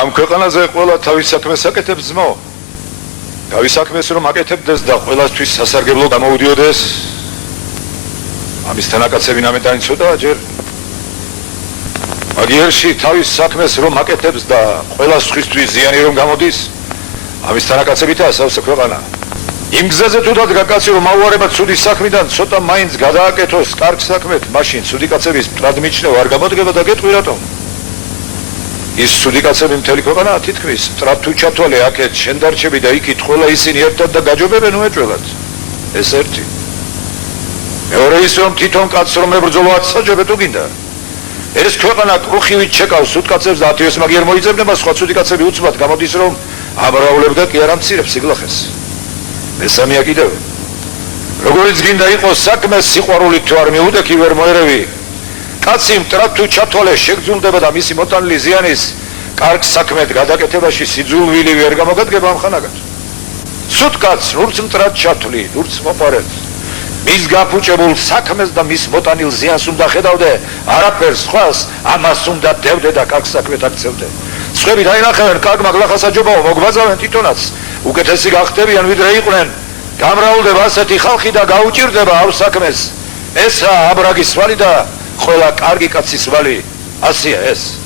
ამ ქვეყანაზე ყველა თავის საქმეს აკეთებს ძმო. თავის საქმეს რომ აკეთებდეს და ყველასთვის სასარგებლო გამოუდიოდეს. ამის თანაკაცები ნამეტანი ცოტაა ჯერ. აგიერში თავის საქმეს რომ აკეთებს და ყველა სხვისთვის ზიანი რომ გამოდის. ამის თანაკაცებითაა სავსე ქვეყანა. იმ გზაზე თუ დადგა კაცი რომ აუარება ცუდი საქმიდან ცოტა მაინც გადააკეთოს კარგ საქმეთ, მაშინ ცუდი კაცების მტრად მიჩნევა არ გამოდგება და გეტყვი რატომ? ის ცუდი კაცები მთელი ქვეყანაა თითქმის, მტრად თუ ჩათვალე აქეთ შენ დარჩები და იქით ყველა ისინი ერთად და გაჯობებენ უეჭველად. ეს ერთი. მეორე ის რომ თვითონ კაცს რომ ებრძოლო აცსაჯობე თუ გინდა. ეს ქვეყანა კრუხივით ჩეკავს სუდ კაცებს და ათივეს მაგიერ მოიძებნება, სხვა ცუდი კაცები უცბად გამოდის რომ ამრავლებდა კი არ ამცირებს სიგლახეს. მესამეა კიდევ. როგორც გინდა იყოს საქმე სიყვარულით თუ არ მიუდექი ვერ მოერევი. კაცი მტრად თუ ჩათვალე შეგძულდება და მისი მოტანილი ზიანის კარგ საქმედ გადაკეთებაში სიძულვილი ვერ გამოგადგება ამხანაგად. სუდ კაცს ნურც მტრად ჩათვლი, ნურც მოპარებს. მის გაფუჭებულ საქმეს და მის მოტანილ ზიანს უნდა ხედავდე, არაფერს სხვას ამას უნდა დევდე და კარგ საქმედ აქცევდე. სხვები დაინახავენ კარგმა გლახასაჯობაო მოგვაძავენ თვითონაც უკეთესი გახდებიან ვიდრე იყვნენ. გამრავლდება ასეთი ხალხი და გაუჭირდება ამ საქმეს. ესაა აბრაგის ვალი და ყველა კარგი კაცის ვალი. ასია ეს.